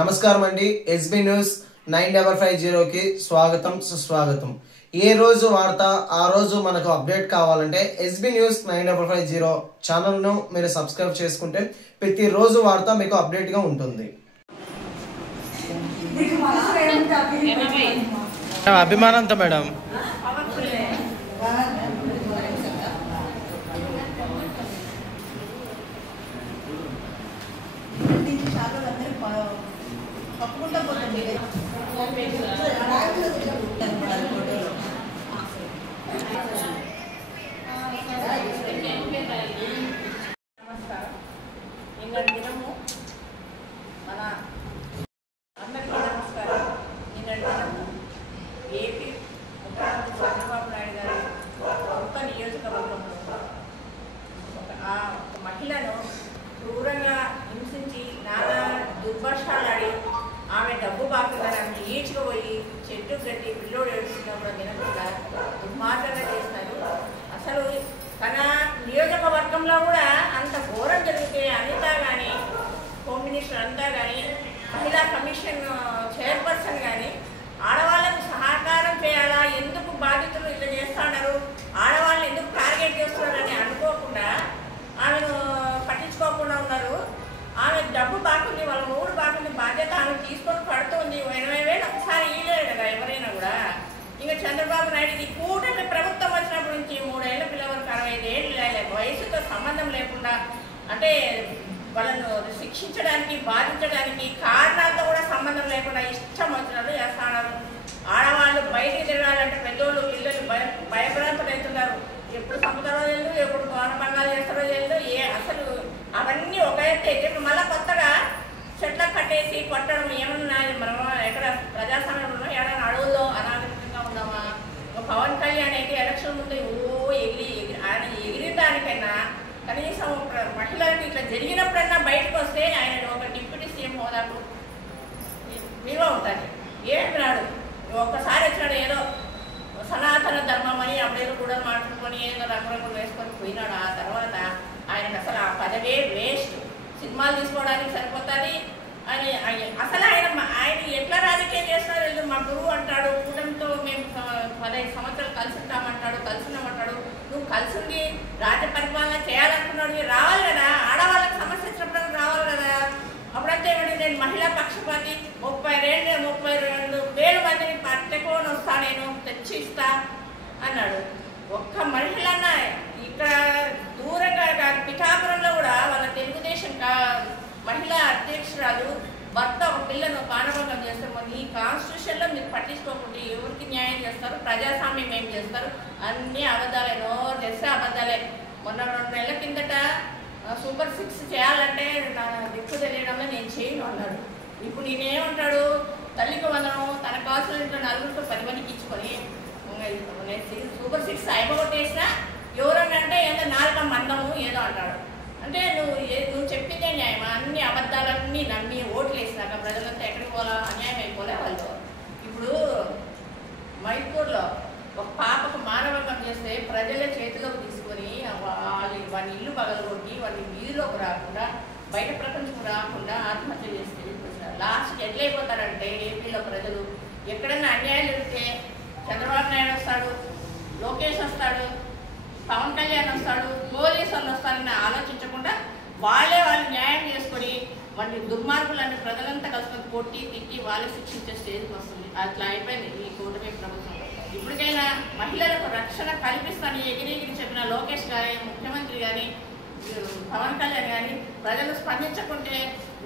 నమస్కారం అండి. SB news 9550 కి స్వాగతం సుస్వాగతం. ఏ రోజు వార్త ఆ రోజు మనకు అప్డేట్ కావాలంటే ఎస్బీ న్యూస్ 9550 ఛానల్ ను మీరు సబ్స్క్రైబ్ చేసుకుంటే ప్రతి రోజు వార్త మీకు అప్డేట్ గా ఉంటుంది. అభిమానంతో మేడం ఏపీ ముఖ్యమంత్రి చంద్రబాబు నాయుడు గారు కొత్త నియోజకవర్గంలో ఒక మహిళను క్రూరంగా హింసించి నానా దుర్భాషలాడి ఆమె డబ్బు బాకుదాన్ని ఈడ్చుకుపోయి చెట్టు గట్టి పిల్లోడు ఏడుస్తున్నప్పుడు వినకుండా దుర్మార్గంగా చేసినారు. అసలు తన నియోజకవర్గంలో కూడా అంత ఘోరం జరిగితే అనిత కానీ హోమ్ మినిస్టర్ అంతా కానీ మహిళా కమిషన్ చైర్పర్సన్ కానీ ఆడవాళ్ళకు సహకారం చేయాలా, ఎందుకు బాధితులు ఇట్లా చేస్తున్నారు, ఆడవాళ్ళని ఎందుకు టార్గెట్ చేస్తున్నారని అనుకోకుండా ఆమెను పట్టించుకోకుండా ఉన్నారు. ఆమె డబ్బు బాగుంది, వాళ్ళ మూడు బాగుంది, బాధ్యత ఆమె తీసుకొని పడుతుంది. 80,000 ఒకసారి ఇవ్వలేదు కదా ఎవరైనా కూడా. ఇంకా చంద్రబాబు నాయుడుకి కూటమి ప్రభుత్వం వచ్చినప్పటి నుంచి 3 ఏళ్ల పిల్లవరకు 65 ఏళ్ళు వయసుతో సంబంధం లేకుండా అంటే వాళ్ళను శిక్షించడానికి బాధించడానికి కారణాలతో కూడా సంబంధం లేకుండా ఇష్టం వచ్చినట్టు చేస్తున్నారు. ఆడవాళ్ళు బయటికి తిరగాలంటే పెద్దోళ్ళు పిల్లలు భయభ్రాంతులవుతున్నారు. ఎప్పుడు చంపుతారో తెలియదు, ఎప్పుడు మానభంగాలు చేస్తారో తెలియదు. అసలు అవన్నీ ఒక ఎత్తు అయితే మళ్ళీ కొత్తగా చెట్లకు కట్టేసి కొట్టడం ఏమన్నా మనం ఎక్కడ ప్రజాస్వామ్యంలో ఏమైనా అడవుల్లో అనాగరికంగా ఉన్నామా? పవన్ కళ్యాణ్ అయితే ఎలక్షన్ ముందు ఆయన ఎగిరిన దానికైనా కనీసం మహిళలకు ఇట్లా జరిగినప్పుడైనా బయటకు వస్తే ఆయన ఒక డిప్యూటీ సీఎం హోదాకు నిల్వ ఉంటుంది. ఏమి రాడు, ఒక్కసారి వచ్చినాడు ఏదో సనాతన ధర్మం అని అప్పుడేదో కూడా మాట్లాడుకొని ఏదో రంగురంగులు వేసుకొని పోయినాడు. ఆ తర్వాత ఆయనకు అసలు ఆ పదవే వేస్ట్, సినిమాలు తీసుకోవడానికి సరిపోతుంది అని అసలు ఆయన ఎట్లా రాజకీయం చేస్తున్నాడు వెళ్ళు. మా గురువు అంటాడు, కూటమితో మేము 15 సంవత్సరాలు కలిసి ఉంటామంటాడు, కలిసినామంటాడు. నువ్వు కలిసి రాజ్య పరిపాలన చేయాలనుకున్నాడు, రావాలి కదా. ఆడవాళ్ళకి సమస్య వచ్చినప్పుడు రావాలి కదా. అప్పుడంటే ఏమంటే నేను మహిళా పక్షపాతి 32,000 మందిని పట్టుకొని వస్తా, నేను తెచ్చి ఇస్తా అన్నాడు. ఒక్క మహిళన్న ఇక్కడ దూరంగా పిఠాపురంలో కూడా వాళ్ళ తెలుగుదేశం మహిళా అధ్యక్షురాలు భర్త ఒక పిల్లను పానభంగం చేస్తే ఈ కాన్స్టిట్యూషన్లో మీరు పట్టించుకోకుండా ఎవరికి న్యాయం చేస్తారు, ప్రజాస్వామ్యం ఏం చేస్తారు? అన్నీ అబద్ధాలే, నోరు తెస్తే అబద్ధాలే. మొన్న 2 నెలల కిందట సూపర్ 6 చేయాలంటే నా దిక్కు తెలియడంలో నేను చేయను అన్నాడు. ఇప్పుడు నేనేమంటాడు, తల్లికి వందనం తనకు కావాల్సిన ఇంట్లో 4 10 మందికి ఇచ్చుకొని సూపర్ 6 అయిపోగొట్టేసినా ఎవరన్నా అంటే ఏదో 4 మందము ఏదో అంటాడు. అంటే నువ్వు చెప్పిందే న్యాయమా? అన్ని అబద్ధాలన్నీ నమ్మి ఓట్లు వేసినాక ప్రజలంతా ఎక్కడికి పోలా, అన్యాయం అయిపోలే వాళ్ళు. ఇప్పుడు మైపూర్లో ఒక పాపకు మానభంగం చేస్తే ప్రజల చేతిలోకి తీసుకొని వాడి ఇల్లు పగలగొట్టి వాడిని వీధిలోకి రాకుండా బయట ప్రపంచం రాకుండా ఆత్మహత్య చేసి వెళ్ళిపోతారు. లాస్ట్కి ఎట్లయిపోతారంటే ఏపీలో ప్రజలు ఎక్కడైనా అన్యాయం జరిగితే చంద్రబాబు నాయుడు వస్తాడు, లోకేష్ వస్తాడు, పవన్ కళ్యాణ్ వస్తాడు, పోలీసు వాళ్ళు వస్తారని ఆలోచించకుండా వాళ్ళు న్యాయం చేసుకొని వాడిని దుర్మార్గులన్నీ ప్రజలంతా కలుసుకొని కొట్టి తిట్టి వాళ్ళే శిక్షించే స్టేజ్కి వస్తుంది. అట్లా అయిపోయింది ఈ కూటమి ప్రభుత్వం. ఇప్పటికైనా మహిళలకు రక్షణ కల్పిస్తాను ఎగిరి చెప్పిన లోకేష్ కానీ ముఖ్యమంత్రి కానీ పవన్ కళ్యాణ్ కానీ ప్రజలు స్పందించకుంటే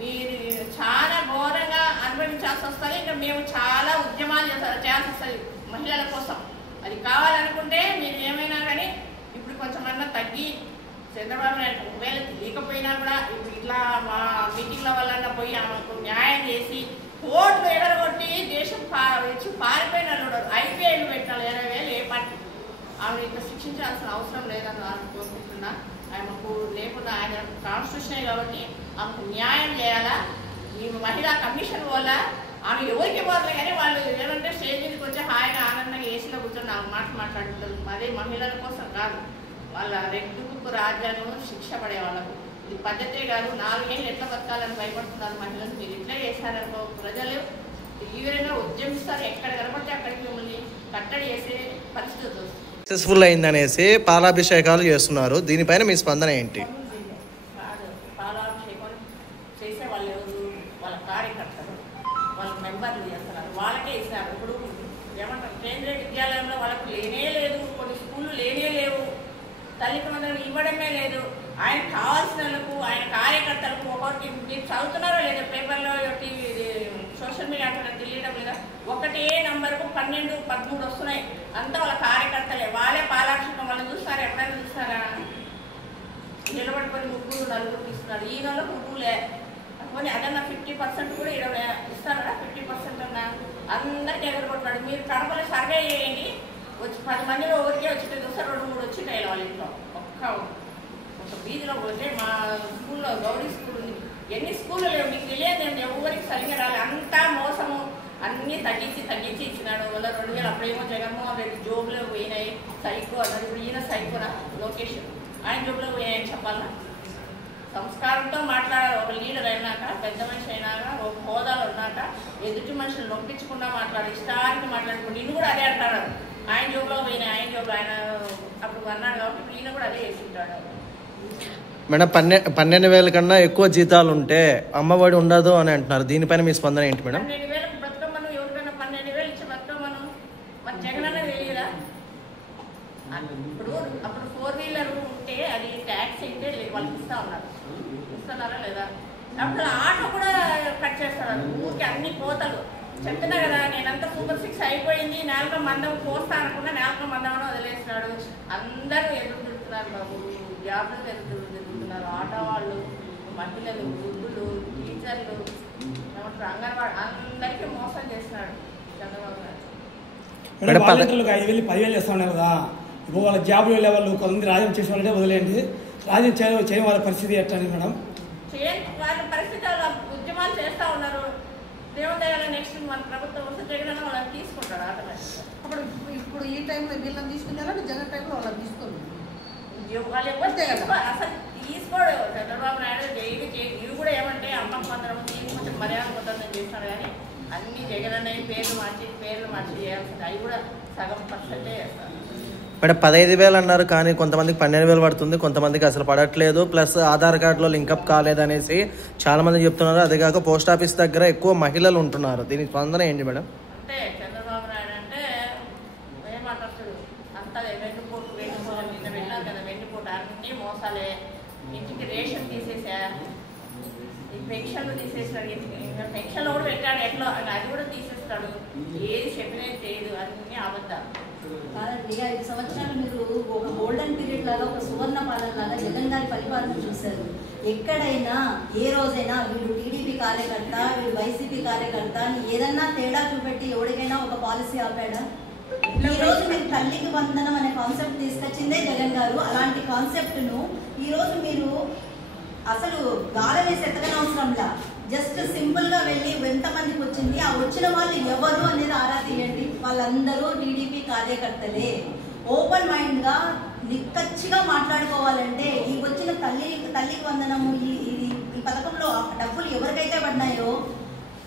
మీరు చాలా ఘోరంగా అనుభవించాల్సి వస్తుంది. ఇంకా మేము చాలా ఉద్యమాలు చేయాల్సి వస్తుంది మహిళల కోసం. అది కావాలనుకుంటే మీరు ఏమైనా కానీ ఇప్పుడు కొంచెమన్నా తగ్గి చంద్రబాబు నాయుడు ఒకవేళ తెలియకపోయినా కూడా ఇప్పుడు ఇట్లా మా మీటింగ్ల వల్ల పోయి ఆమెకు న్యాయం చేసి కోర్టులు ఎగరగొట్టి దేశం వచ్చి పారిపోయిన ఐపీఐలు పెట్టాలి 20,000 ఏ పార్టీ. ఆమె ఇట్లా శిక్షించాల్సిన అవసరం లేదని కోరుకుంటున్నా. ఆమెకు లేకుండా ఆయన కాన్స్టిట్యూషనే కాబట్టి ఆమెకు న్యాయం చేయాలా. ఈ మహిళా కమిషన్ వల్ల ఆమె ఎవరికి పోలే కానీ వాళ్ళు ఏమంటే స్టేజ్ మీదకి వచ్చి హాయిగా ఆనందంగా ఏసీలో కూర్చొని నాకు మాట్లాడుతుంటారు. అదే మహిళల కోసం కాదు, వాళ్ళ రెడ్డుకు రాజ్యాన్ని శిక్ష పడే వాళ్ళకు ఇది పద్ధతే కాదు. 4 ఏళ్ళు ఎట్లా బతకాలని భయపడుతున్నారు మహిళలు. మీరు ఇట్లా చేశారనుకో ప్రజలు తీవ్రంగా ఉద్యమిస్తారు. ఎక్కడ కనపడితే అక్కడికి మిమ్మల్ని కట్టడి చేసే పరిస్థితి వస్తుంది. సక్సెస్ఫుల్ అయిందనేసి పాలాభిషేకాలు చేస్తున్నారు, దీనిపైన మీ స్పందన ఏంటి? కాదు, పాలాభిషేకం చేసే వాళ్ళు ఎవరు? వాళ్ళ కార్యకర్తలు, వాళ్ళ మెంబర్లు చేస్తున్నారు, వాళ్ళకే ఇస్తారు. ఇప్పుడు ఏమంటారు, కేంద్రీయ విద్యాలయంలో వాళ్ళకు లేనే లేదు, కొన్ని స్కూళ్ళు లేనే లేవు, తల్లికి వందనం ఇవ్వడమే లేదు. ఆయన కావాల్సిన వాళ్ళకు, ఆయన కార్యకర్తలకు ఒకటి మీరు చదువుతున్నారో లేదా పేపర్లో, టీవీ, సోషల్ మీడియా తెలియడం లేదా, ఒకటే నంబర్కు 12, 13 వస్తున్నాయి. అంతా వాళ్ళ కార్యకర్తలే, వాళ్ళే పాలాభిషేకం. వాళ్ళని చూస్తారా? ఎప్పుడైనా చూస్తారా? నిలబడుకొని 3, 4 ఇస్తున్నారు. ఈ నెలలో పువ్వులే పోనీ అదన్నా 50% కూడా ఇస్తారా? 50% అన్నా అందరికీ ఎగరగొట్టాడు. మీరు కడపలో సర్వే చేయండి, వచ్చి 10 మందిలో ఒకరికే వచ్చింటే చూస్తారు, 2, 3 వచ్చినాయి వాళ్ళ ఇంట్లో. ఒక వీధిలో పోతే మా స్కూల్లో గౌరీ స్కూల్ ఉంది, ఎన్ని స్కూళ్ళు లేవు మీకు తెలియదు. ఎవరికి సరిగ్గా రాలి, అంతా మోసము. అన్నీ తగ్గించి ఇచ్చినాడు. 2000 అప్పుడేమో జగన్మోహన్ రెడ్డి జోబులో పోయినాయి, సైకో అన్నారు. ఇప్పుడు ఈయన సైకోనా? లోకేష్ ఆయన జోబులో పోయినాయని చెప్పాలా? సంస్కారంతో మాట్లాడాలి. ఒక లీడర్ అయినాక, పెద్ద మనిషి అయినాక, ఒక హోదాలు ఉన్నాక ఎదుటి మనుషులు నొప్పించకుండా మాట్లాడి, ఇష్టానికి మాట్లాడుకుంటూ నిన్ను కూడా అదే అంటారు. ఆయన జోబులో పోయినాయి, ఆయన జోబులో ఆయన అప్పుడు అన్నాడు కాబట్టి ఇప్పుడు ఈయన కూడా అదే చేస్తుంటాడు. మేడం, 12,000 కన్నా ఎక్కువ జీతాలు ఉంటే అమ్మఒడి ఉండదు అని అంటున్నారు, దీనిపైన మీ స్పందన ఏంటి మేడం? 12,000 బ్రతకమను, ఎవరికైనా 12,000 ఇచ్చి బ్రతకమను. మరి జగన్ అన్న తెలియదా? ఇప్పుడు అప్పుడు 4 వీలర్ ఉంటే అది ట్యాక్స్ అయితే వాళ్ళకి ఇస్తున్నారా లేదా? అప్పుడు ఆటో కూడా కట్ చేస్తున్నారు. ఊరికి అన్ని కోతలు. చెప్తున్నా కదా, నేనంతా సూపర్ 6 అయిపోయింది, 4 మందం పోస్తా అనుకున్నా, 4 మందం వదిలేస్తున్నాడు. అందరూ ఎదురు తిరుగుతున్నారు బాబు, జాబ్లు తిరుగుతున్నారు. ఆటో వాళ్ళు, మహిళలు, వృద్ధులు, టీచర్లు, ఏమంటారు అంగన్వాడీ, అందరికీ మోసం చేస్తున్నాడు చంద్రబాబు గారు. వాలంటీర్లకు 5,000, 10,000 ఇస్తా ఉన్నారు కదా. ఇప్పుడు వాళ్ళ జాబ్లు వెళ్ళే వాళ్ళు కొంతమంది రాజ్యం చేసే వాళ్ళంటే వదిలేండి, రాజ్యం చేయని వాళ్ళ పరిస్థితి ఎట్లా మేడం? వాళ్ళ పరిస్థితి వాళ్ళ ఉద్యమాలు చేస్తూ ఉన్నారు. దేవుని దగ్గర నెక్స్ట్ మన ప్రభుత్వం వస్తే జగన్ అన్న వాళ్ళని తీసుకుంటారు ఆటోమేటిక్గా. ఇప్పుడు ఈ టైంలో వీళ్ళని తీసుకున్నారా, జగన్ టైంలో వాళ్ళని తీసుకున్నారు. వాళ్ళు ఎవరు అసలు తీసుకోడు. చంద్రబాబు నాయుడు ఇవి కూడా ఏమంటే అమ్మకు మందరం కొంచెం మర్యాద పొందని చేస్తాడు, కానీ అన్ని జగన్ అన్నయ్య పేర్లు మార్చి చేయాల్సింది. అవి కూడా సగం పర్సెంటే చేస్తారు. మేడం, 15,000 అన్నారు, కానీ కొంతమందికి 12,000 పడుతుంది, కొంతమందికి అసలు పడట్లేదు. ప్లస్ ఆధార్ కార్డులో లింకప్ కాలేదనేసి చాలా మంది చెప్తున్నారు. అదే కాక పోస్ట్ ఆఫీస్ దగ్గర ఎక్కువ మహిళలు ఉంటున్నారు, దీనికి స్పందన ఏంటి మేడం? అంటే చంద్రబాబు నాయుడు అంటే ఏమంటారు, అంతా వెన్నుపోటు నిన్న వెళ్ళారు కదా, వెన్నుపోటు అన్ని మోసాలే. ఇంటికి రేషన్ తీసేసా, ఈ పెన్షన్లు తీసేస్తాడు, ఇంకా పెన్షన్లు కూడా పెట్టాడు ఎట్లా, అది కూడా తీసేస్తాడు. ఏది చెప్పినది చేయదు, అన్ని అబద్ధాలు. కాదండి, 5 సంవత్సరాలు మీరు ఒక గోల్డెన్ పీరియడ్ లాగా, ఒక సువర్ణ పాలన లాగా జగన్ గారి పరిపాలన చూశారు. ఎక్కడైనా ఏ రోజైనా వీడు టీడీపీ కార్యకర్త, వీడు వైసీపీ కార్యకర్త అని ఏదన్నా తేడా చూపెట్టి ఎవరికైనా ఒక పాలసీ ఆపాడా? ఈ రోజు మీరు తల్లికి వందనం అనే కాన్సెప్ట్ తీసుకొచ్చిందే జగన్ గారు. అలాంటి కాన్సెప్ట్ ను ఈ రోజు మీరు అసలు గాలి వేసి ఎత్తకనవసరంలా, జస్ట్ సింపుల్ గా వెళ్ళి ఎంతమందికి వచ్చింది, ఆ వచ్చిన వాళ్ళు ఎవరు అనేది ఆరా తీయండి. వాళ్ళందరూ టీడీపీ కార్యకర్తలే. ఓపెన్ మైండ్ గా నిక్కచ్చిగా మాట్లాడుకోవాలంటే ఈ వచ్చిన తల్లికి వందనము, ఈ పథకంలో డబ్బులు ఎవరికైతే పడినాయో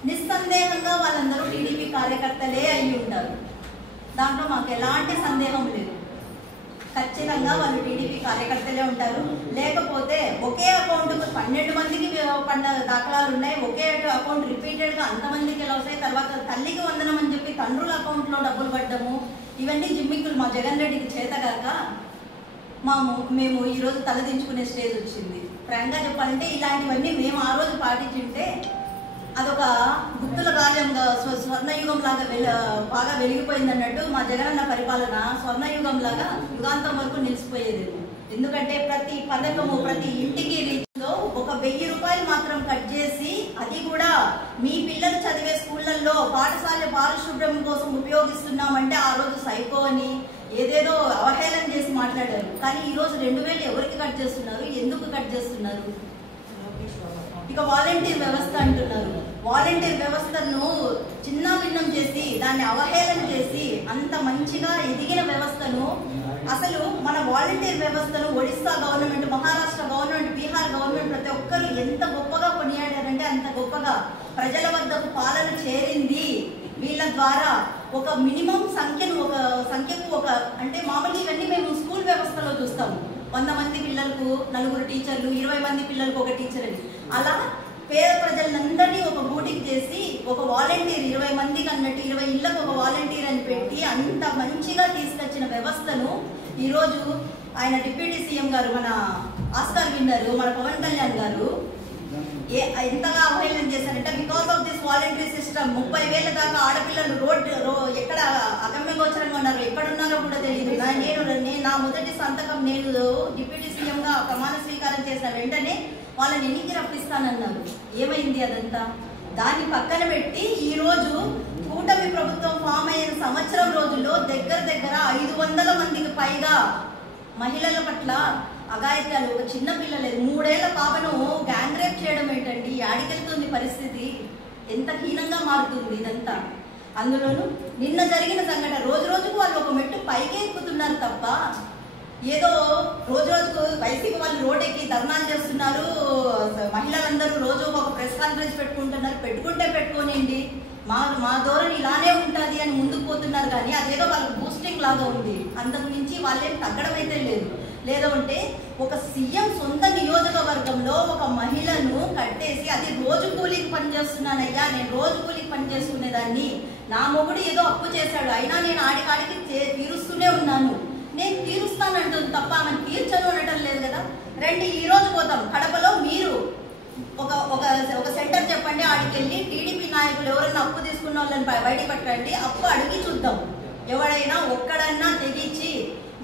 నిస్సందేహంగా వాళ్ళందరూ టీడీపీ కార్యకర్తలే అయి ఉంటారు. దాంట్లో మాకు ఎలాంటి సందేహం లేదు. ఖచ్చితంగా వాళ్ళు టీడీపీ కార్యకర్తలే ఉంటారు. లేకపోతే ఒకే అకౌంట్ 12 మందికి పడిన దాఖలాలు ఉన్నాయి. ఒకే అకౌంట్ రిపీటెడ్ గా అంతమందికి ఎలా వస్తాయి? తర్వాత తల్లికి వందనం అని చెప్పి తండ్రుల అకౌంట్ లో డబ్బులు పడ్డము, ఇవన్నీ జిమ్మిక్కులు మా జగన్ రెడ్డికి చేతగాక మేము ఈ రోజు తలదించుకునే స్టేజ్ వచ్చింది. ఫ్రాంక్ గా చెప్పాలంటే ఇలాంటివన్నీ మేము ఆ రోజు పాటించుంటే అదొక గుర్తుల కార్యంగా స్వర్ణయుగం లాగా బాగా వెలిగిపోయింది అన్నట్టు మా జగనన్న పరిపాలన స్వర్ణయుగం లాగా యుగాంతం వరకు నిలిచిపోయేది. ఎందుకంటే ప్రతి పథకము, ప్రతి ఇంటికి రీచ్ లో ఒక 1000 రూపాయలు మాత్రం కట్ చేసి, అది కూడా మీ పిల్లలు చదివే స్కూళ్లలో పాఠశాల పారిశుభ్రం కోసం ఉపయోగిస్తున్నామంటే ఆ రోజు సైకో అని ఏదేదో అవహేళన చేసి మాట్లాడారు. కానీ ఈ రోజు 2000 ఎవరికి కట్ చేస్తున్నారు, ఎందుకు కట్ చేస్తున్నారు? ఇక వాలంటీర్ వ్యవస్థ అంటున్నారు. వాలంటీర్ వ్యవస్థను చిన్నాభిన్నం చేసి, దాన్ని అవహేళన చేసి, అంత మంచిగా ఎదిగిన వ్యవస్థను అసలు అసలు మన వాలంటీర్ వ్యవస్థను Odisha government, Maharashtra government, Bihar government ప్రతి ఒక్కరు ఎంత గొప్పగా కొనియాడారంటే అంత గొప్పగా ప్రజల వద్దకు పాలన చేరింది. వీళ్ళ ద్వారా ఒక మినిమం సంఖ్యకు ఒక అంటే మామూలుగా ఇవన్నీ మేము స్కూల్ వ్యవస్థలో చూస్తాము. 100 మంది పిల్లలకు 4 టీచర్లు, 20 మంది పిల్లలకు 1 టీచర్ అని. అలా పేద ప్రజలందరినీ ఒక గూటికి చేసి ఒక వాలంటీర్ 20 మందికి అన్నట్టు 20 ఇళ్లకు ఒక వాలంటీర్ అని పెట్టి అంత మంచిగా తీసుకొచ్చిన వ్యవస్థను ఈరోజు ఆయన డిప్యూటీ సీఎం గారు, మన ఆస్కార్ విన్నర్ మన పవన్ కళ్యాణ్ గారు ఎంతగా అవహేళన చేశారంటే because of this voluntary system 30,000 దాకా ఆడపిల్లలు ఎక్కడ అగమ్యగోచరంగా ఉన్నారు, ఎక్కడున్నారో కూడా తెలియదు. నేను నా మొదటి సంతకం నేను డిప్యూటీ సీఎం గా ప్రమాణ స్వీకారం చేసిన వెంటనే వాళ్ళని ఎన్నికి రప్పిస్తానన్నారు. ఏమైంది అదంతా? దాన్ని పక్కన పెట్టి ఈ రోజు కూటమి ప్రభుత్వం ఫామ్ అయిన సంవత్సరం రోజుల్లో దగ్గర 500 మందికి పైగా మహిళల పట్ల అఘాయిత్యాలు. ఒక చిన్న పిల్లలేదు 3 ఏళ్ల పాపను గ్యాంగ్ రేప్ చేయడం ఏంటండి? యాడికెళ్తుంది పరిస్థితి? ఎంత హీనంగా మారుతుంది ఇదంతా. అందులోనూ నిన్న జరిగిన సంఘటన రోజు రోజుకు వాళ్ళు ఒక మెట్టు పైకి ఎక్కుతున్నారు తప్ప ఏదో రోజు రోజుకు వైసీపీ వాళ్ళు రోడ్డెక్కి ధర్నాలు చేస్తున్నారు, మహిళలందరూ రోజు ఒక ప్రెస్ కాన్ఫరెన్స్ పెట్టుకుంటున్నారు. పెట్టుకుంటే పెట్టుకోనండి, మా ధోరణి ఇలానే ఉంటుంది అని ముందుకు పోతున్నారు. కానీ అదేదో వాళ్ళకి బూస్టింగ్ లాగా ఉంది. అంతకు మించి వాళ్ళేం తగ్గడం అయితే లేదు. లేదంటే ఒక సీఎం సొంత నియోజకవర్గంలో ఒక మహిళను కట్టేసి అది రోజు కూలీకి పనిచేస్తున్నానయ్యా, నేను రోజు కూలీకి పని చేసుకునేదాన్ని, నా మొగుడు ఏదో అప్పు చేశాడు అయినా నేను ఆడికాడికి తీరుస్తూనే ఉన్నాను, నేను తీరుస్తానంటుంది తప్ప ఆమె తీర్చను అనటం లేదు కదా. రండి ఈ రోజు పోతాం కడపలో, మీరు ఒక సెంటర్ చెప్పండి, ఆడికి వెళ్ళి టీడీపీ నాయకులు ఎవరైనా అప్పు తీసుకున్న వాళ్ళని బయట పట్టండి, అప్పు అడిగి చూద్దాం. ఎవడైనా ఒక్కడన్నా తెగించి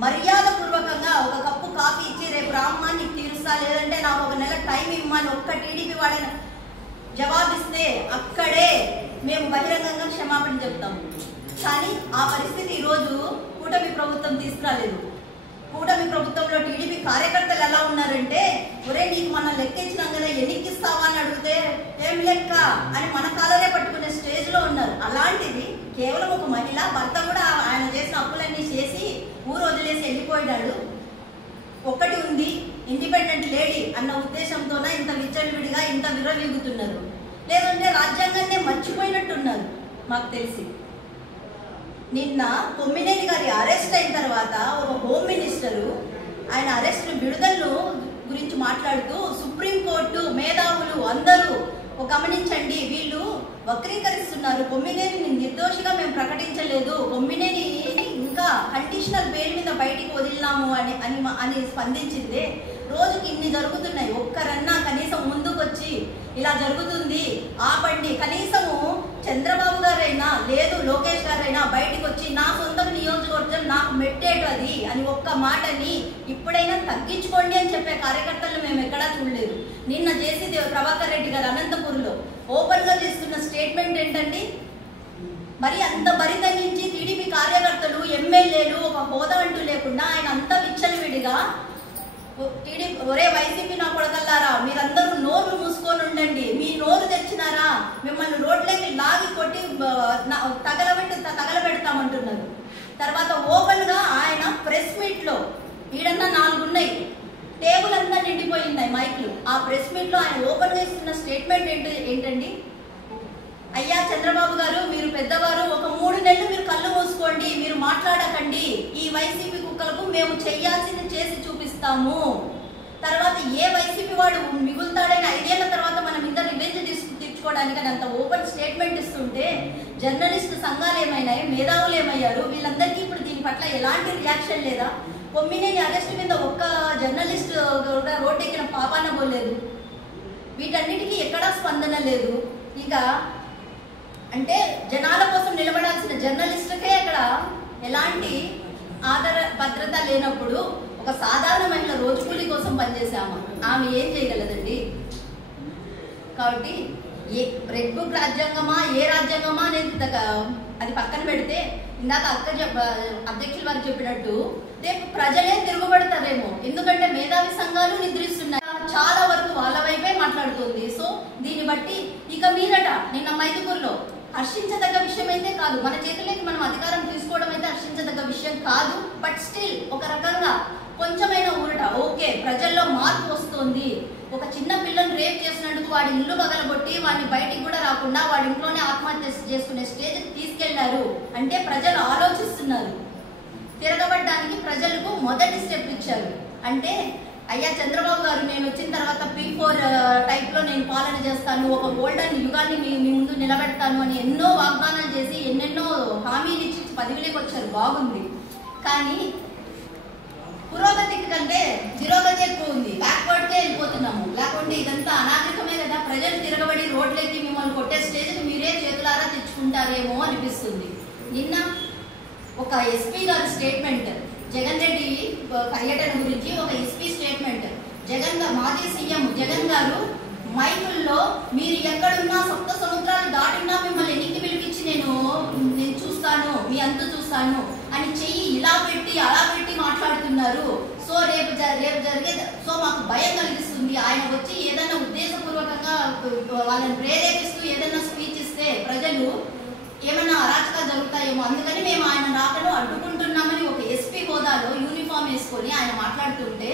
మర్యాద పూర్వకంగా ఒక కప్పు కాఫీ ఇచ్చి రేపు రామ్మా నీకు తీరుస్తా, లేదంటే నాకు 1 నెల టైం ఇమ్మని ఒక్క టీడీపీ వాడైనా జవాబిస్తే అక్కడే మేము బహిరంగంగా క్షమాపణ చెప్తాం. కానీ ఆ పరిస్థితి ఈరోజు కూటమి ప్రభుత్వం తీసుకురాలేదు. కూటమి ప్రభుత్వంలో టీడీపీ కార్యకర్తలు ఎలా ఉన్నారంటే, ఒరే నీకు మనం లెక్కించినాం కదా ఎన్నికిస్తావా అని అడిగితే ఏం లెక్క అని మన కాలనే పట్టుకునే స్టేజ్ లో ఉన్నారు. అలాంటిది కేవలం ఒక మహిళ భర్త కూడా ఆయన చేసిన అప్పులన్నీ చేసి ఊరు వదిలేసి వెళ్ళిపోయాడు. ఒక్కటి ఉంది, ఇండిపెండెంట్ లేడీ అన్న ఉద్దేశంతోనే ఇంత విచ్చలవిడిగా ఇంత విర్రవీగుతున్నారు. లేదంటే రాజ్యాంగాన్నే మర్చిపోయినట్టున్నారు. మాకు తెలిసి నిన్న కొమ్మినేని గారి అరెస్ట్ అయిన తర్వాత ఒక హోమ్ మినిస్టరు ఆయన అరెస్ట్ విడుదలను గురించి మాట్లాడుతూ సుప్రీంకోర్టు మేధావులు అందరూ గమనించండి, వీళ్ళు వక్రీకరిస్తున్నారు, కొమ్మినేని నిర్దోషిగా మేము ప్రకటించలేదు, కొమ్మినేని ఇంకా కండిషనల్ బెయిల్ మీద బయటికి వదిలినాము అని స్పందించిందే. రోజుకి ఇన్ని జరుగుతున్నాయి, ఒక్కరన్నా కనీసం ముందుకొచ్చి ఇలా జరుగుతుంది ఆపండి, కనీసము చంద్రబాబు గారైనా లేదు లోకేష్ గారైనా బయటికి వచ్చి నా సొంత నియోజకవర్గం నాకు మెట్టేటు అది అని ఒక్క మాటని ఇప్పుడైనా తగ్గించుకోండి అని చెప్పే కార్యకర్తలను మేము ఎక్కడా చూడలేదు. నిన్న జేసీ ప్రభాకర్ రెడ్డి గారు అనంతపూర్లో ఓపెన్ గా చేస్తున్న స్టేట్మెంట్ ఏంటండి? మరి అంత బరి తగ్గించి టీడీపీ కార్యకర్తలు ఎమ్మెల్యేలు ఒక హోదా అంటూ లేకుండా ఆయన అంత విచ్చలవిడిగా టీడీపీ ఒరే వైసీపీ నా కొడకల్లారా మీరందరూ నోరు మూసుకొని ఉండండి, మీ నోరు తెచ్చినారా మిమ్మల్ని రోడ్లకి లాగి కొట్టి తగలబెడతామంటున్నారు. తర్వాత ఓపెన్ గా ఆయన ప్రెస్ మీట్ లో ఈడన్నా 4 ఉన్నాయి, టేబుల్ అంతా నిండిపోయింది మైక్లు. ఆ ప్రెస్ మీట్ లో ఆయన ఓపెన్ గా ఇస్తున్న స్టేట్మెంట్ ఏంటండి? అయ్యా చంద్రబాబు గారు మీరు పెద్దవారు, ఒక 3 నెలలు మీరు కళ్ళు మూసుకోండి, మీరు మాట్లాడకండి, ఈ వైసీపీ కుక్కలకు మేము చేయాల్సింది చేసి చూపిస్తాము, తర్వాత ఏ వైసీపీ వాడు మిగులుతాడని 5 ఏళ్ల తర్వాత మనం ఇంత రివెంజ్ తీర్చుకోవడానికి అని అంత ఓపెన్ స్టేట్మెంట్ ఇస్తుంటే జర్నలిస్ట్ సంఘాలు ఏమైనాయి, మేధావులు ఏమయ్యారు, వీళ్ళందరికీ ఇప్పుడు దీని పట్ల ఎలాంటి రియాక్షన్ లేదా? కొమ్మినేని అరెస్ట్ మీద ఒక్క జర్నలిస్ట్ కూడా రోడ్డెక్కిన పాపాన పోలేదు. వీటన్నిటికీ ఎక్కడా స్పందన లేదు. ఇక అంటే జనాల కోసం నిలబడాల్సిన జర్నలిస్టుకే అక్కడ ఎలాంటి ఆధార భద్రత లేనప్పుడు ఒక సాధారణ మహిళ రోజు కూలీ కోసం పనిచేసాము, ఆమె ఏం చేయగలదండి? కాబట్టి రెడ్ బుక్ రాజ్యాంగమా ఏ రాజ్యాంగమా అనేది అది పక్కన పెడితే ఇందాక అధ్యక్షులు వారు చెప్పినట్టు రేపు ప్రజలే తిరుగుబడతారేమో, ఎందుకంటే మేధావి సంఘాలు నిద్రిస్తున్నాయి, చాలా వరకు వాళ్ళ వైపే మాట్లాడుతుంది. సో దీన్ని బట్టి ఇక మీదట నిన్న మైదుకూరులో హర్షించదగ్గ విషయం అయితే కాదు. మన చేతుల్లోకి మనం అధికారం తీసుకోవడం అయితే హర్షించదగ్గ విషయం కాదు. బట్ స్టిల్ ఒక రకంగా కొంచెమైనా ఊరట, ఓకే ప్రజల్లో మార్పు వస్తుంది. ఒక చిన్న పిల్లని రేప్ చేసినందుకు వాడి ఇల్లు పగలగొట్టి వాడిని బయటికి కూడా రాకుండా వాడి ఇంట్లోనే ఆత్మహత్య చేసుకునే స్టేజ్కి తీసుకెళ్లారు అంటే ప్రజలు ఆలోచిస్తున్నారు. తిరగబడ్డానికి ప్రజలకు మొదటి స్టెప్ ఇచ్చారు. అంటే అయ్యా చంద్రబాబు గారు, నేను వచ్చిన తర్వాత P4 టైప్లో నేను పాలన చేస్తాను, ఒక గోల్డెన్ యుగాన్ని మీ ముందు నిలబెడతాను అని ఎన్నో వాగ్దానాలు చేసి ఎన్నెన్నో హామీలు ఇచ్చి పదవిలోకి వచ్చారు, బాగుంది. కానీ పురోగతికి కంటే తిరోగతి ఎక్కువ ఉంది, బ్యాక్వర్డ్కే వెళ్ళిపోతున్నాము. లేకుంటే ఇదంతా అనాగరికమే కదా. ప్రజలు తిరగబడి రోడ్లెక్కి మిమ్మల్ని కొట్టే స్టేజ్ని మీరే చేతులారా తెచ్చుకుంటారేమో అనిపిస్తుంది. నిన్న ఒక ఎస్పీ గారి స్టేట్మెంట్, జగన్ రెడ్డి పర్యటన గురించి ఒక ఎస్పీ స్టేట్మెంట్. మాజీ సీఎం జగన్ గారు మైకుల్లో మీరు ఎక్కడున్నా సప్త సముద్రాలు దాటినా మిమ్మల్ని ఎన్నికి పిలిపించి నేను చూస్తాను, మీ అంతు చూస్తాను అని చెయ్యి ఇలా పెట్టి అలా పెట్టి మాట్లాడుతున్నారు. సో రేపు జరిగేది, సో మాకు భయం కలిగిస్తుంది. ఆయన వచ్చి ఏదైనా ఉద్దేశపూర్వకంగా వాళ్ళని ప్రేరేపిస్తూ ఏదైనా స్పీచ్ ఇస్తే ప్రజలు ఏమైనా అరాచకాలు జరుగుతాయేమో, అందుకని మేము ఆయన రాకను అడ్డుకుంటున్నామని ఒక ఎస్పీ హోదాలో యూనిఫామ్ వేసుకొని ఆయన మాట్లాడుతుంటే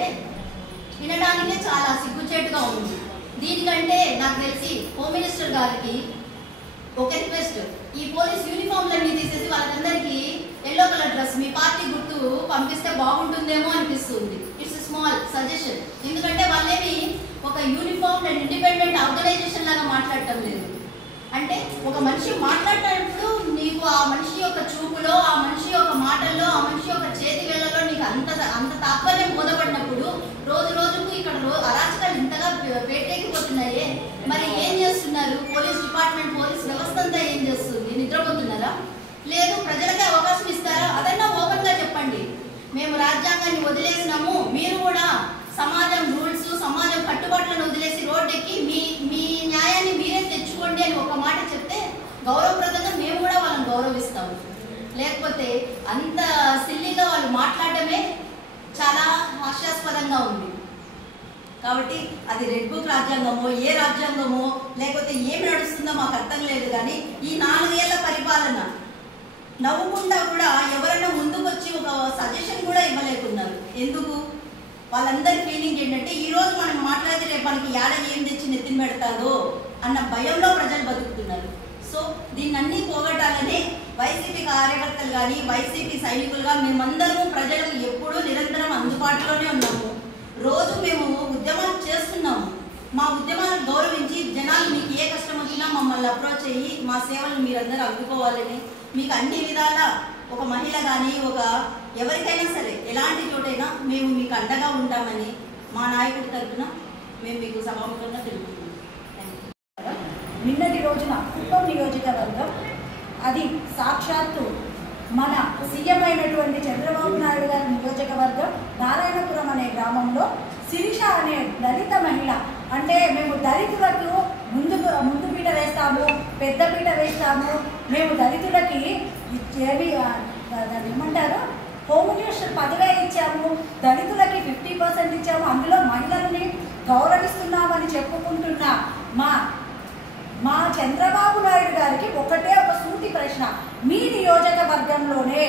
వినడానికే చాలా సిగ్గుచేటుగా ఉంది. దీనికంటే నాకు తెలిసి హోమ్ మినిస్టర్ గారికి ఒక రిక్వెస్ట్, ఈ పోలీస్ యూనిఫామ్లన్నీ తీసేసి వాళ్ళందరికీ ఎల్లో కలర్ డ్రెస్ మీ పార్టీ గుర్తు పంపిస్తే బాగుంటుందేమో అనిపిస్తుంది. It's small suggestion. ఎందుకంటే వాళ్ళేమి ఒక యూనిఫామ్ అండ్ ఇండిపెండెంట్ ఆర్గనైజేషన్ లాగా మాట్లాడటం లేదు. అంటే ఒక మనిషి మాట్లాడేటప్పుడు నీకు ఆ మనిషి యొక్క చూపులో, ఆ మనిషి యొక్క మాటల్లో, ఆ మనిషి యొక్క చేతి వేళ్లలో నీకు అంత తాత్పర్యం బోధపడినప్పుడు రోజు రోజుకు ఇక్కడ అరాచకాలు ఇంతగా పేటెక్కిపోతున్నాయే, మరి ఏం చేస్తున్నారు? పోలీస్ డిపార్ట్మెంట్, పోలీస్ వ్యవస్థ అంతా ఏం చేస్తుంది? నిద్రపోతున్నారా? లేదు ప్రజలకే అవకాశం ఇస్తారా? అదన్నా ఓపెన్ గా చెప్పండి. మేము రాజ్యాంగాన్ని వదిలేసినాము, మీరు కూడా సమాజం రూల్స్, సమాజం కట్టుబాట్లను వదిలేసి రోడ్డెక్కి మీ న్యాయాన్ని మీరే తెచ్చుకోండి అని ఒక మాట చెప్తే గౌరవప్రదంగా మేము కూడా వాళ్ళని గౌరవిస్తాము. లేకపోతే అంత సిల్లీగా వాళ్ళు మాట్లాడటమే చాలా హాస్యాస్పదంగా ఉంది. కాబట్టి అది రెడ్ బుక్ రాజ్యాంగమో ఏ రాజ్యాంగమో లేకపోతే ఏమి నడుస్తుందో మాకు అర్థం లేదు. కానీ ఈ 4 ఏళ్ల పరిపాలన నవ్వుకుండా కూడా ఎవరైనా ముందుకు వచ్చి ఒక సజెషన్ కూడా ఇవ్వలేకున్నారు. ఎందుకు? వాళ్ళందరి ఫీలింగ్ ఏంటంటే ఈ రోజు మనం మాట్లాడితే రేపు మనకి ఏడ ఏం తెచ్చి నెత్తిన పెడతాదో అన్న భయంలో ప్రజలు బతుకుతున్నారు. సో దీన్ని పోగొట్టాలని వైసీపీ కార్యకర్తలు కానీ వైసీపీ సైనికులుగా మేమందరము ప్రజలకు ఎప్పుడూ నిరంతరం అందుబాటులోనే ఉన్నాము. రోజు మేము ఉద్యమాలు చేస్తున్నాము. మా ఉద్యమాలను గౌరవించి జనాలు మీకు ఏ కష్టం వచ్చినా మమ్మల్ని అప్రోచ్ అయ్యి మా సేవలను మీరందరూ అందుకోవాలని, మీకు అన్ని విధాల ఒక మహిళ కానీ ఒక ఎవరికైనా సరే ఎలాంటి చోటైనా మేము మీకు అండగా ఉంటామని మా నాయకుడి తరఫున మేము మీకు సభాముఖంగా తెలుపుతున్నాం. నిన్నటి రోజున కుప్పం నియోజకవర్గం అది సాక్షాత్తు మన సీఎం అయినటువంటి చంద్రబాబు నాయుడు గారి నియోజకవర్గం నారాయణపురం అనే గ్రామంలో శిరీష అనే దళిత మహిళ, అంటే మేము దళితులకు ముందు పీట వేస్తాము, పెద్ద పీట వేస్తాము, మేము దళితులకి ఏమంటారు హోమ్ మినిస్టర్ పదవే ఇచ్చాము, దళితులకి 50% ఇచ్చాము, అందులో మహిళల్ని గౌరవిస్తున్నామని చెప్పుకుంటున్న మా చంద్రబాబు నాయుడు గారికి ఒకటే ఒక సూటి ప్రశ్న. మీ నియోజకవర్గంలోనే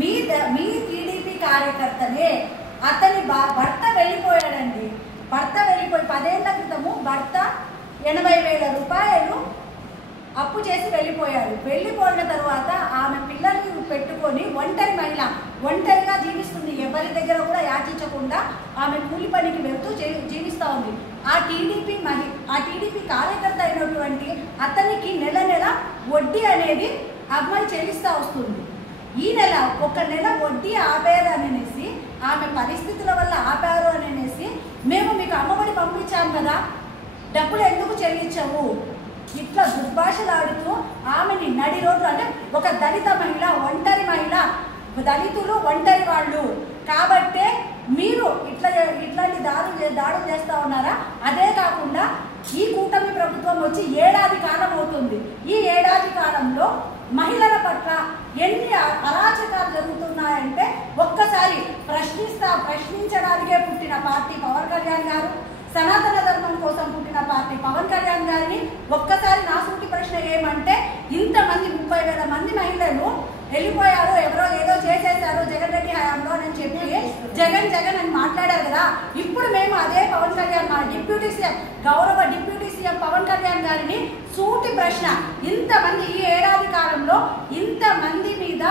మీ టీడీపీ కార్యకర్తనే అతని భర్త వెళ్ళిపోయాడండి. భర్త వెళ్ళిపోయి 10 ఏళ్ల క్రితము భర్త 80,000 రూపాయలు అప్పు చేసి వెళ్ళిపోయాడు. వెళ్ళిపోయిన తర్వాత ఆమె పిల్లల్ని పెట్టుకొని ఒంటరి మహిళ, ఒంటరిగా జీవిస్తుంది. ఎవరి దగ్గర కూడా యాచించకుండా ఆమె కూలి పనికి వెళ్తూ జీవిస్తూ ఉంది. ఆ టీడీపీ కార్యకర్త అయినటువంటి అతనికి నెల నెల వడ్డీ అనేది అమ్మాయి చెల్లిస్తూ వస్తుంది. ఈ నెల ఒక నెల వడ్డీ ఆపారు అనేసి, ఆమె పరిస్థితుల వల్ల ఆపారు అనేసి మేము మీకు అమ్మఒడి పంపించాం కదా, డబ్బులు ఎందుకు చెల్లించవు? ఇట్లా దుర్భాషలాడుతూ ఆమెని నడి రోడ్డు, అంటే ఒక దళిత మహిళ, ఒంటరి మహిళ, దళితులు ఒంటరి వాళ్ళు కాబట్టే మీరు ఇట్లాంటి దాడులు చేస్తూ ఉన్నారా? అదే కాకుండా ఈ కూటమి ప్రభుత్వం వచ్చి 1 ఏడాది కాలం అవుతుంది. ఈ 1 ఏడాది కాలంలో మహిళల పట్ల ఎన్ని అరాచకాలు జరుగుతున్నాయంటే ఒక్కసారి ప్రశ్నించడానికే పుట్టిన పార్టీ పవన్ కళ్యాణ్ గారు, సనాతన ధర్మం కోసం పుట్టిన పార్టీ పవన్ కళ్యాణ్ గారిని ఒక్కసారి నా సూటి ప్రశ్న ఏమంటే, ఇంతమంది 30,000 మంది మహిళలు వెళ్ళిపోయారు, ఎవరో ఏదో చేసేశారు జగన్ రెడ్డి హయాంలో అని చెప్పి జగన్ జగన్ అని మాట్లాడారు కదా. ఇప్పుడు మేము అదే పవన్ కళ్యాణ్, మా డిప్యూటీ సీఎం, గౌరవ డిప్యూటీ సీఎం పవన్ కళ్యాణ్ గారిని సూటి ప్రశ్న, ఇంతమంది ఈ ఏడాది కాలంలో ఇంతమంది మీద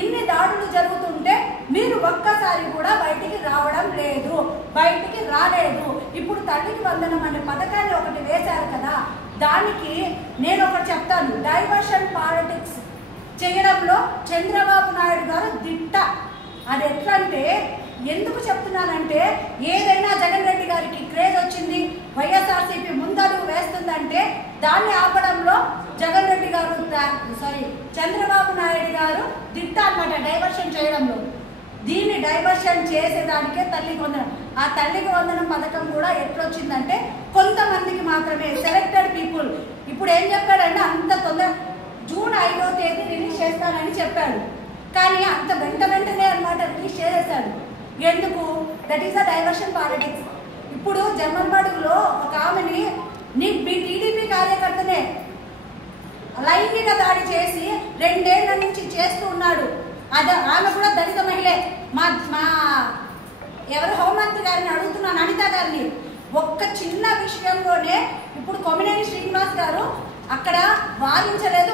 ఇన్ని దాడులు జరుగుతుంటే మీరు ఒక్కసారి కూడా బయటికి రావడం లేదు, బయటికి రాలేదు. ఇప్పుడు తల్లికి వందనం అనే పథకాన్ని ఒకటి వేశారు కదా, దానికి నేను ఒకటి చెప్తాను. డైవర్షన్ పాలిటిక్స్ చేయడంలో చంద్రబాబు నాయుడు గారు దిట్ట. అది ఎట్లంటే, ఎందుకు చెప్తున్నానంటే, ఏదైనా జగన్ రెడ్డి గారికి క్రేజ్ వచ్చింది, వైఎస్ఆర్సీపీ ముందడుగు వేస్తుందంటే దాన్ని ఆపడంలో జగన్ రెడ్డి గారు చంద్రబాబు నాయుడు గారు దిట్ట అన్నమాట, డైవర్షన్ చేయడంలో. దీన్ని డైవర్షన్ చేసేదానికే తల్లికి వందనం. ఆ తల్లికి వందనం పథకం కూడా ఎట్లొచ్చిందంటే, కొంతమందికి మాత్రమే, సెలెక్టెడ్ పీపుల్. ఇప్పుడు ఏం చెప్పాడంటే, అంత తొందర జూన్ 5వ తేదీ రిలీజ్ చేస్తానని చెప్పాడు, కానీ అంత వెంటనే అన్నమాట రిలీజ్ చేసేసాడు. ఎందుకు? That is a diversion politics. ఇప్పుడు జమ్మలమడుగులో ఒక ఆమెని మీ టీడీపీ కార్యకర్తనే లైంగిక దాడి చేసి 2 ఏళ్ల నుంచి చేస్తూ ఉన్నాడు. అది ఆమె కూడా దళిత మహిళే. మా ఎవరు హోంమంత్రి గారిని అడుగుతున్నాను, అనిత గారిని. ఒక్క చిన్న విషయంలోనే ఇప్పుడు కొమ్మినేని శ్రీనివాస్ గారు అక్కడ వాదించలేదు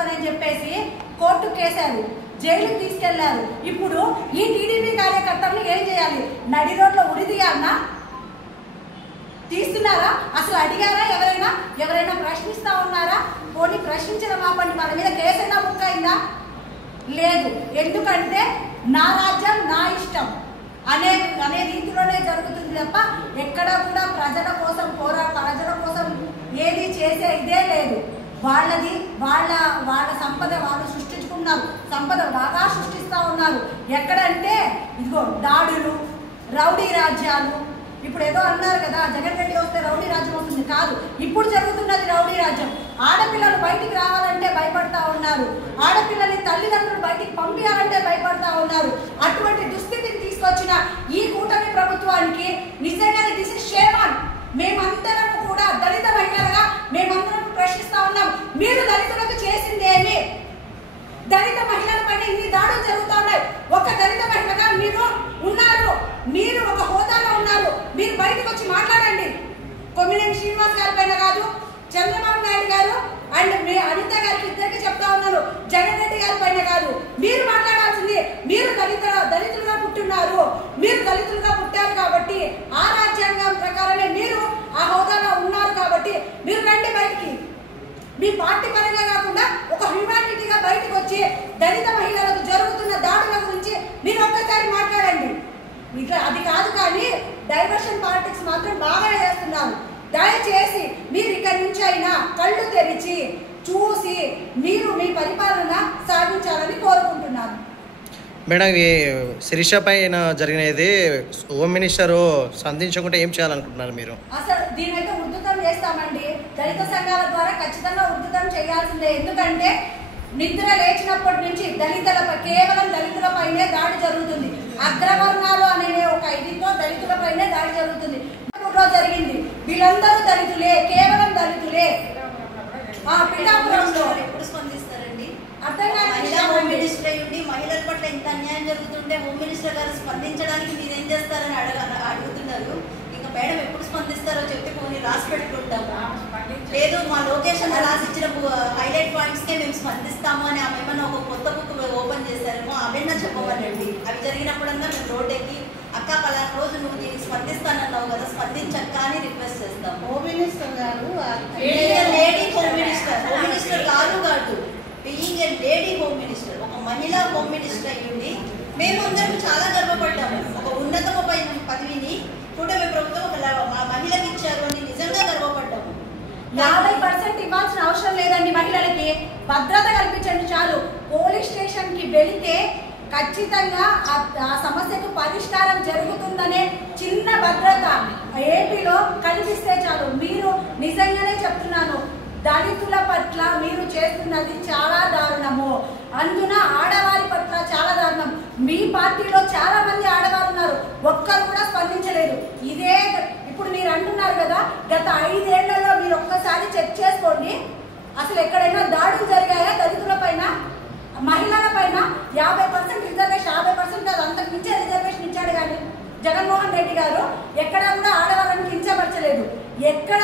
అని చెప్పేసి కోర్టు కేసారు, జైలుకి తీసుకెళ్లారు. ఇప్పుడు ఈ టీడీపీ కార్యకర్తలను ఏం చేయాలి? నడి రోడ్లో ఉరి తీయాలన్నా? తీస్తున్నారా? అసలు అడిగారా? ఎవరైనా ప్రశ్నిస్తా ఉన్నారా? పోనీ ప్రశ్నించడం ఆపండి. మన మీద కేసైనా బుక్ అయిందా? లేదు. ఎందుకంటే నా రాజ్యం నా ఇష్టం అనే రీతిలోనే జరుగుతుంది తప్ప ఎక్కడ కూడా ప్రజల కోసం ప్రజల కోసం ఏది చేసే ఇదే లేదు. వాళ్ళది వాళ్ళ సంపద వాళ్ళు సృష్టించుకున్నారు, సంపద బాగా సృష్టిస్తూ ఉన్నారు. ఎక్కడంటే ఇదిగో దాడులు, రౌడీ రాజ్యాలు. ఇప్పుడు ఏదో అన్నారు కదా, జగన్ రెడ్డి వస్తే రౌడీ రాజ్యం వస్తుంది. కాదు, ఇప్పుడు జరుగుతున్నది రౌడీ రాజ్యం. ఆడపిల్లలు బయటికి రావాలంటే భయపడతా ఉన్నారు, ఆడపిల్లల్ని తల్లిదండ్రులు బయటికి పంపించాలంటే భయపడతా ఉన్నారు. అటువంటి దుస్థితిని తీసుకొచ్చిన ఈ కూటమి ప్రభుత్వానికి నిజంగానే దిస్ ఇస్ షేమ్ ఆన్. మేమందరం కూడా దళిత మహిళలుగా మేమందరం ప్రశ్నిస్తా ఉన్నాం, మీరు దళితులకు చేసింది ఏమి? దళిత మహిళల పైన ఇన్ని దాడులు జరుగుతూ ఉన్నాయి. ఒక దళిత మహిళగా మీరు ఉన్నారు, మీరు ఒక హోదాలో ఉన్నారు, మీరు బయటకు వచ్చి మాట్లాడండి. కొమ్మినేని శ్రీనివాస్ గారి పైన కాదు, చంద్రబాబు నాయుడు గారు అండ్ మీ అనిత గారికి ఇద్దరికి చెప్తా ఉన్నారు, జగన్ రెడ్డి గారి పైన కాదు. మీరు మాట్లాడాల్సింది, మీరు దళితులుగా పుట్టున్నారు, మీరు దళితులుగా పుట్టారు కాబట్టి ఆ రాజ్యాంగం ప్రకారమే మీరు ఆ హోదాలో ఉన్నారు కాబట్టి మీరు రండి బయటికి. మీ పార్టీ పరంగా కాకుండా ఒక హ్యూమానిటీగా బయటకు వచ్చి దళిత మహిళలకు జరుగుతున్న దాడుల గురించి మీరు ఒక్కసారి మాట్లాడండి. ఇట్లా అది కాదు, కానీ డైవర్షన్ పాలిటిక్స్ మాత్రం బాగా చేస్తున్నారు. దయచేసి మీరు ఇక్కడి నుంచి అయినా కళ్ళు తెరిచి చూసి మీరు మీ పరిపాలన సాగించాలని కోరుకుంటున్నాను. మేడం, ఈ శిరీష పైన జరిగినది హోమ్ మినిస్టర్ స్పందించకుండా ఏం చేయాలనుకుంటున్నారు మీరు? అసలు దీనైతే ఉద్ధృతం చేస్తామండి. దళిత సంఘాల ద్వారా ఖచ్చితంగా ఉద్ధృతం చేయాల్సిందే. ఎందుకంటే నిద్ర లేచినప్పటి నుంచి కేవలం దళితులపైనే దాడి జరుగుతుంది. అగ్రవర్ణాలు అనే ఒక ఇదితో దళితులపైనే దాడి జరుగుతుంది. జరిగింది, వీళ్ళందరూ దళితులే, కేవలం దళితులే. పిఠాపురంలో ఎప్పుడు స్పందిస్తారండి? అర్థం కాదు. హోమ్ మినిస్టర్ అయ్యుండి మహిళల పట్ల ఇంత అన్యాయం జరుగుతుంటే హోమ్ మినిస్టర్ గారు స్పందించడానికి మీరేం చేస్తారని అడుగుతున్నారు. ఇంకా మేడం ఎప్పుడు స్పందిస్తారో చెప్తే కొన్ని రాసి పెట్టుకుంటాము. లేదు, మా లొకేషన్ రాసిచ్చిన హైలైట్ పాయింట్స్ కే మేము స్పందిస్తాము అని ఆమె ఏమన్నా ఒక కొత్త బుక్ ఓపెన్ చేశారేమో, అవన్నా చెప్పమనండి. అవి జరిగినప్పుడన్నా మేము రోడ్ ఎక్కి అక్క పలానా రోజు నువ్వు దీనికి స్పందిస్తానన్నావు కదా, స్పందించక్క అని రిక్వెస్ట్ చేస్తాం. హోమ్ మినిస్టర్ గారు lady home minister, home minister కాదు, being a lady home minister, ఒక మహిళా హోమ్ మినిస్టర్ అయ్యింది. మేమందరం చాలా గర్వపడ్డాము. ఒక ఉన్నతమైన పదవిని కూటమి ప్రభుత్వం ఒక మహిళకి ఇచ్చారు అని నిజంగా గర్వపడ్డాము. 50% ఇవ్వాల్సిన అవసరం లేదండి. మహిళలకి భద్రత కల్పించండి చాలు. పోలీస్ స్టేషన్ కి వెళితే ఖచ్చితంగా ఆ సమస్యకు పరిష్కారం జరుగుతుందనే చిన్న భద్రత ఏపీలో కల్పిస్తే చాలు. మీరు నిజంగానే చెప్తున్నాను, దళితుల పట్ల మీరు చేస్తున్నది చాలా దారుణము. అందున ఆడవారి పట్ల చాలా దారుణం. మీ పార్టీలో చాలా మంది ఆడవారు ఉన్నారు, ఒక్కరు కూడా స్పందించలేదు. ఇదే ఇప్పుడు మీరు అంటున్నారు కదా గత 5 ఏళ్లలో మీరు ఒక్కసారి చెక్ చేసుకోండి, అసలు ఎక్కడైనా దాడులు జరిగాయా దళితుల పైన, మహిళల పైన? 50% రిజర్వేషన్, 50% కాదు అంతకు మించే రిజర్వేషన్ ఇచ్చాడు కానీ జగన్మోహన్ రెడ్డి గారు ఎక్కడ కూడా ఆడవాళ్ళని కించపరచలేదు. ఎక్కడ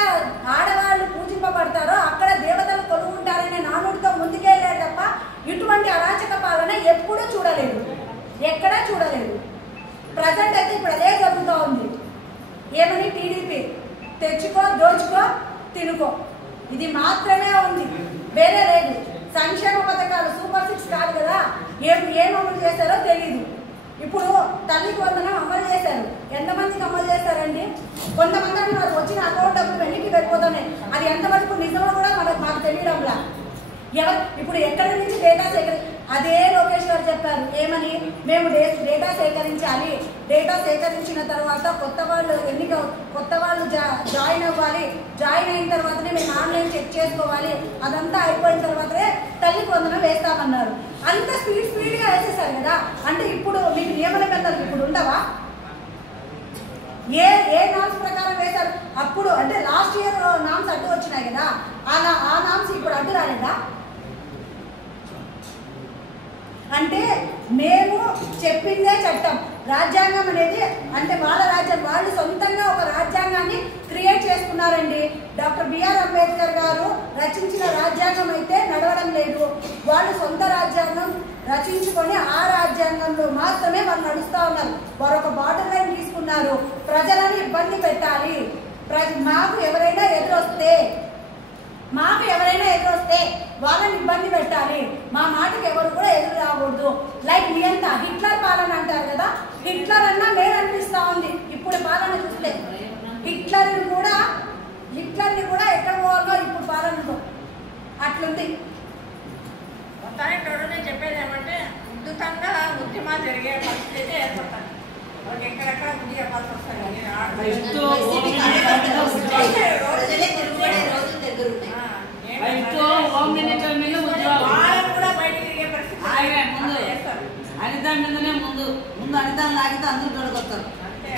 ఆడవాళ్ళు పూజింపబడతారో అక్కడ దేవతలు కొలువుంటారనే నానుడితో ముందుకెళ్ళాడు తప్ప ఇటువంటి అరాచక పాలన ఎప్పుడూ చూడలేదు, ఎక్కడా చూడలేదు. ప్రజెంట్ అయితే ఇప్పుడు అదే జరుగుతూ ఉంది. ఏమని టీడీపీ తెచ్చుకో, దోచుకో, తినుకో, ఇది మాత్రమే ఉంది, వేరే లేదు. సంక్షేమ పథకాలు సూపర్ 6 కాదు కదా, ఏం అమలు చేశారో తెలీదు. ఇప్పుడు తల్లికి వందనం అమలు చేశారు, ఎంతమందికి అమలు చేశారండి? కొంతమంది అంటున్నారు వచ్చిన అకౌంట్ డబ్బులు వెనక్కి వెళ్ళిపోతున్నాయి, అది ఎంతవరకు నిజమో కూడా మాకు తెలియడంలా. ఇప్పుడు ఎక్కడి నుంచి డేటా అదే లోకేష్ గారు చెప్పారు, ఏమని? మేము డేటా సేకరించాలి, డేటా సేకరించిన తర్వాత కొత్త వాళ్ళు జాయిన్ అవ్వాలి, జాయిన్ అయిన తర్వాతనే మేము ఆన్లైన్ చెక్ చేసుకోవాలి, అదంతా అయిపోయిన తర్వాతనే తల్లికి వందనం వేస్తామన్నారు. అంత స్పీడ్గా వేసేసారు కదా. అంటే ఇప్పుడు మీకు నియమ నిబంధనలు ఇప్పుడు ఉండవా? ఏ నామ్స్ ప్రకారం వేశారు? అప్పుడు అంటే లాస్ట్ ఇయర్ నామ్స్ అడ్డు వచ్చినాయి కదా, ఆ నామ్స్ ఇప్పుడు అడ్డు రాలేదా? అంటే మేము చెప్పిందే చట్టం. రాజ్యాంగం అనేది అంటే వాళ్ళ రాజ్యం, వాళ్ళు సొంతంగా ఒక రాజ్యాంగాన్ని క్రియేట్ చేసుకున్నారండి. డాక్టర్ బిఆర్ అంబేద్కర్ గారు రచించిన రాజ్యాంగం అయితే నడవడం లేదు. వాళ్ళు సొంత రాజ్యాంగం రచించుకొని ఆ రాజ్యాంగంలో మాత్రమే వాళ్ళు నడుస్తూ ఉన్నారు. వారు ఒక బార్డర్ లైన్ తీసుకున్నారు, ప్రజలను ఇబ్బంది పెట్టాలి, మాకు ఎవరైనా ఎదురొస్తే వాళ్ళని ఇబ్బంది పెట్టాలి, మా మాటకి ఎవరు కూడా ఎదురు రాకూడదు. లైక్ నియంత హిట్లర్ పాలన అంటారు కదా, హిట్లర్ అన్నా మేలు అనిపిస్తా ఉంది ఇప్పుడు పాలన చూస్తే. హిట్లర్ని కూడా ఎక్కడ పోవాలో ఇప్పుడు పాలనలో అట్లుంది. మొత్తానికి నేను చెప్పేది ఏమంటే ఉద్ధృతంగా ఉద్యమాలు జరిగే పరిస్థితి అయితే ఏర్పడతాయి. వాళ్ళకి ఎక్కడెక్కడ బుద్ధి చెప్పాల్సి వస్తుంది. వాళ్ళని కూడా బయట తిరిగే పరిస్థితి అనిత మీదనే ముందు అనిత లాగితే అందరూ దొరకొస్తారు. అంతే.